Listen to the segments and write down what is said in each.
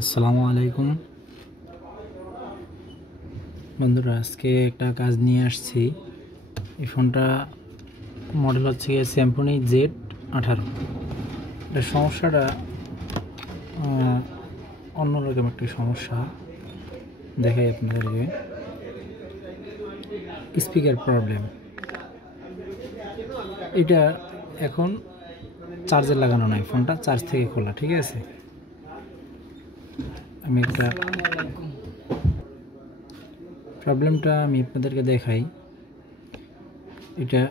আসসালামু আলাইকুম বন্ধুরা, আজকে একটা কাজ নিয়ে আসছি। এই ফোনটা মডেল হচ্ছে স্যামসং Z18। এর সমস্যাটা অন্যরকম একটা সমস্যা দেখাই আপনাদেরকে। Speaker problem. এটা এখন চার্জে লাগানো নাই, ফোনটা চার্জ থেকে খোলা, ঠিক আছে। আমি একটা প্রবলেমটা আমি আপনাদেরকে দেখাই। এটা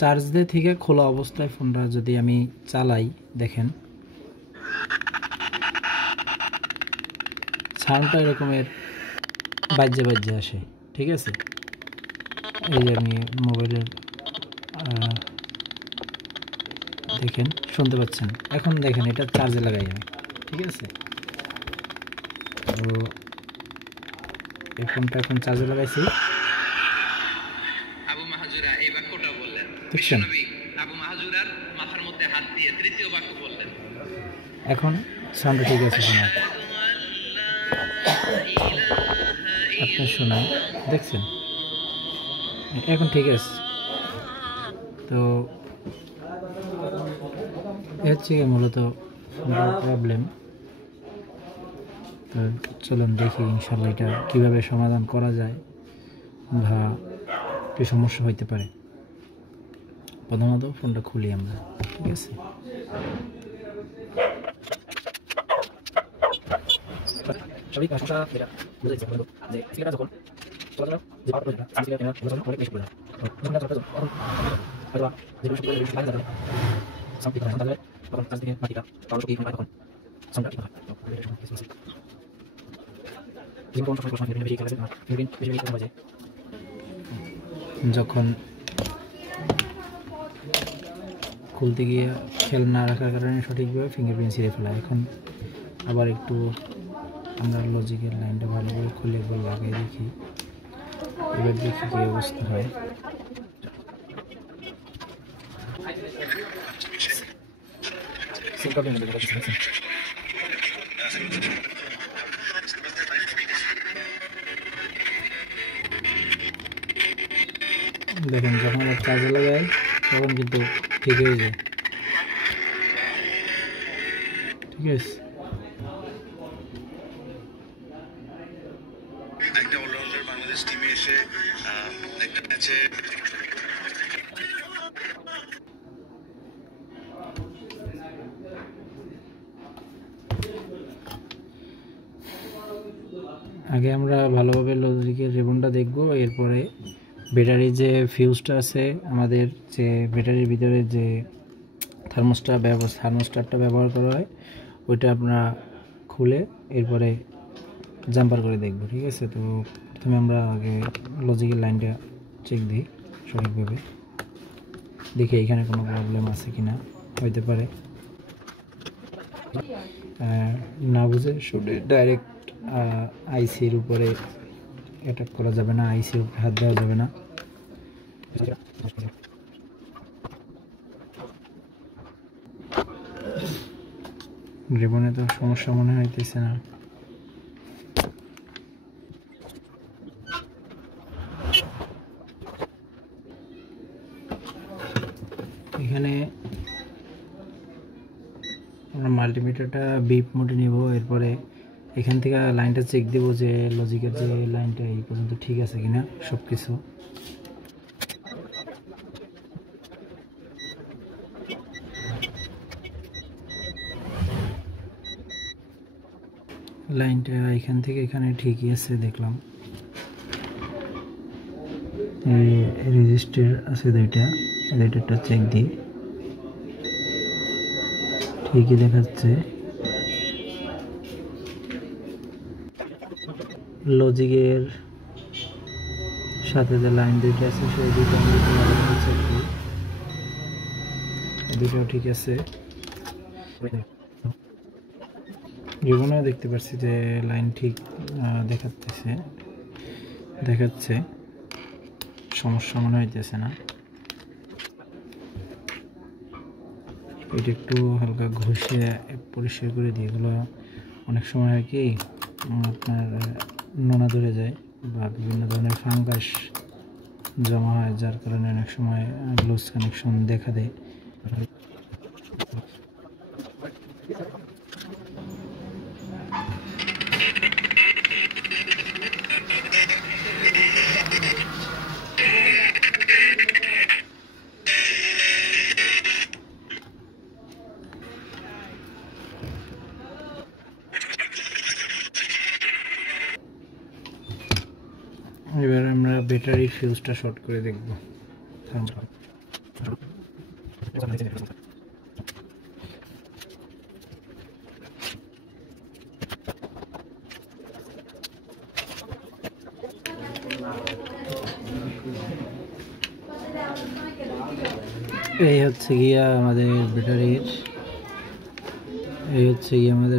চার্জ দিয়ে থেকে খোলা অবস্থায় ফোনটা যদি আমি চালাই, দেখেন সাউন্ডটা এরকমের বাজে বাজে আসে, ঠিক আছে। এই যে আমি মোবাইলের দেখেন, শুনতে পাচ্ছেন। এখন দেখেন, এটা চার্জে লাগাই আমি, ঠিক আছে। তো এই ফোনটা এখন চার্জে লাগাইছি। আবু মাহাজুরা এই বাক্যটা বললেন, দেখছেন, আবু মাহাজুরার মাথার মধ্যে হাত দিয়ে তৃতীয় বাক্য বললেন। এখন সাউন্ডটা ঠিক আছে, শোনা আপনি শোনান, দেখছেন এখন ঠিক আছে। তো হচ্ছে মূলত প্রবলেম। তো চলুন দেখি ইনশাল্লাহ এটা কীভাবে সমাধান করা যায় বা কী সমস্যা হইতে পারে। প্রথমত ফোনটা খুলি আমরা, ঠিক আছে। স্বাভাবিক সমস্যা যেটা বুঝে যাচ্ছে যে স্পিকারটা যখন চলাচল যে পাওয়ার প্রয়োজন স্পিকার কেনার জন্য অনেক বেশি প্রয়োজন। যখন এটা চলাচল তখন হয়তো যেগুলো সব বেশি বাইরে যাবে সাউন্ড ঠিক হয়, তাহলে তখন কাছ থেকে মাটিটা পাওয়ার কি হয়, তখন সাউন্ডটা ঠিক হয়। যেমন কোন সময় বেশি খেলা যায়, ফিঙ্গারপ্রিন্ট বেশি বেশি করা যায় যখন খুলতে গিয়ে খেয়াল না রাখার কারণে সঠিকভাবে ফিঙ্গারপ্রিন্ট ছিঁড়ে ফেলা। এখন আবার একটু আমরা লজিকের লাইনটা ভালো করে খুলে একবার লাগাই দেখি, এবার দেখি কী অবস্থা হয়। দেখেন, যখন আমরা চার্জে লাগাই তখন কিন্তু ঠিক হয়ে যায়, ঠিক আছে। একটা অলরাউন্ডার বাংলাদেশ টিমে এসে একটা ম্যাচে আগে আমরা ভালোভাবে লজিকের রিবনটা দেখব, এরপরে ব্যাটারির যে ফিউজটা আছে, আমাদের যে ব্যাটারির ভিতরে যে থার্মোস্টারটা ব্যবহার করা হয়, ওইটা আমরা খুলে এরপরে জাম্পার করে দেখব, ঠিক আছে। তো প্রথমে আমরা আগে লজিকের লাইনটা চেক দিই সঠিকভাবে, দেখি এখানে কোনো প্রবলেম আছে কিনা। হইতে পারে না বুঝে শুধু ডাইরেক্ট আইসির উপরে অ্যাটাক করা যাবে না, আইসির উপরে হাত দেওয়া যাবে না। রিবনে তো সমস্যা মনে হইতেছে না। এখানে আমরা মাল্টিমিটারটা বিপ মোডে নিব, এরপরে এখান থেকে লাইনটা চেক দেব যে লজিকের যে লাইনটা এই পর্যন্ত ঠিক আছে কিনা সব কিছু। লাইনটা এখান থেকে এখানে ঠিকই আছে দেখলাম। রেজিস্টার আছে দুইটা চেক দিই, ঠিকই দেখাচ্ছে। লজিকের সাথে যে লাইন দুইটা আছে সেই দুটো চেক দিই, দুটোও ঠিক আছে। রিবনেও দেখতে পাচ্ছি যে লাইন ঠিক দেখাচ্ছে, সমস্যা মনে হইতেছে না। এটা একটু হালকা ঘষে পরিষ্কার করে দিই। এগুলো অনেক সময় আর কি আপনার নোনা ধরে যায় বা বিভিন্ন ধরনের ফাঙ্গাস জমা হয়, যার কারণে অনেক সময় লুজ কানেকশন দেখা দেয়। এবার আমরা ব্যাটারি ফিউজটা শর্ট করে দেখব। এই হচ্ছে গিয়া আমাদের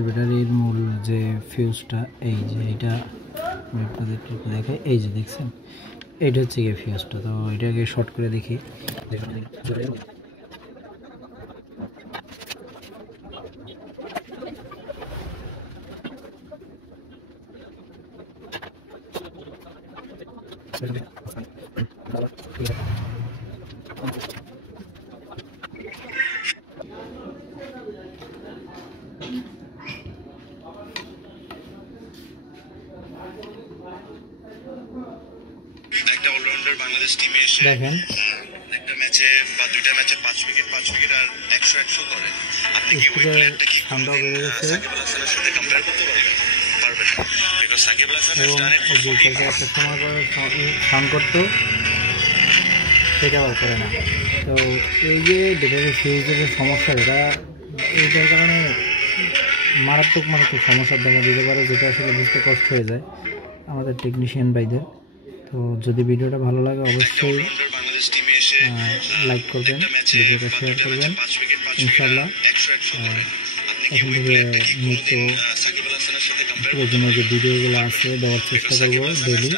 ব্যাটারির মূল যে ফিউজটা, এই যে এটা আপনাদের দেখাই, এই যে দেখছেন এইটা হচ্ছে গিয়ে ফিউজটা। তো এটাকে শর্ট করে দেখি। একটা অলরাউন্ডার বাংলাদেশ টিমে এসে দেখেন একটা ম্যাচে বা দুইটা ম্যাচে 5 উইকেট আর 100 করে, আপনি কি ওই প্লেয়ারটা কি ঠান্ডা বেড়ে গেছে সাকিব আল হাসানের সাথে কম্পেয়ার করতে পারবেন? পারবেন না, বিকজ সাকিব আল হাসান এবং ডান ইট ফর 40 একটা সময় পরে সাউন্ড করতো, সেটা আবার করে না। তো এই যে ব্যাটারি ফিউজের যে সমস্যা, এইটার কারণে মারাত্মক সমস্যা দেখা দিতে পারে, যেটা আসলে বুঝতে কষ্ট হয়ে যায় আমাদের টেকনিশিয়ান ভাইদের। তো যদি ভিডিওটা ভালো লাগে অবশ্যই বাংলাদেশ টিমে এসে লাইক করবেন, ভিডিওটা শেয়ার করবেন। ইনশাল্লাহ এখন থেকে নিত্য প্রয়োজনীয় যে ভিডিওগুলো আছে দেওয়ার চেষ্টা করবো ডেইলি।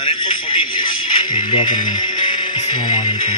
দোয়া করবেন। আসসালামু আলাইকুম।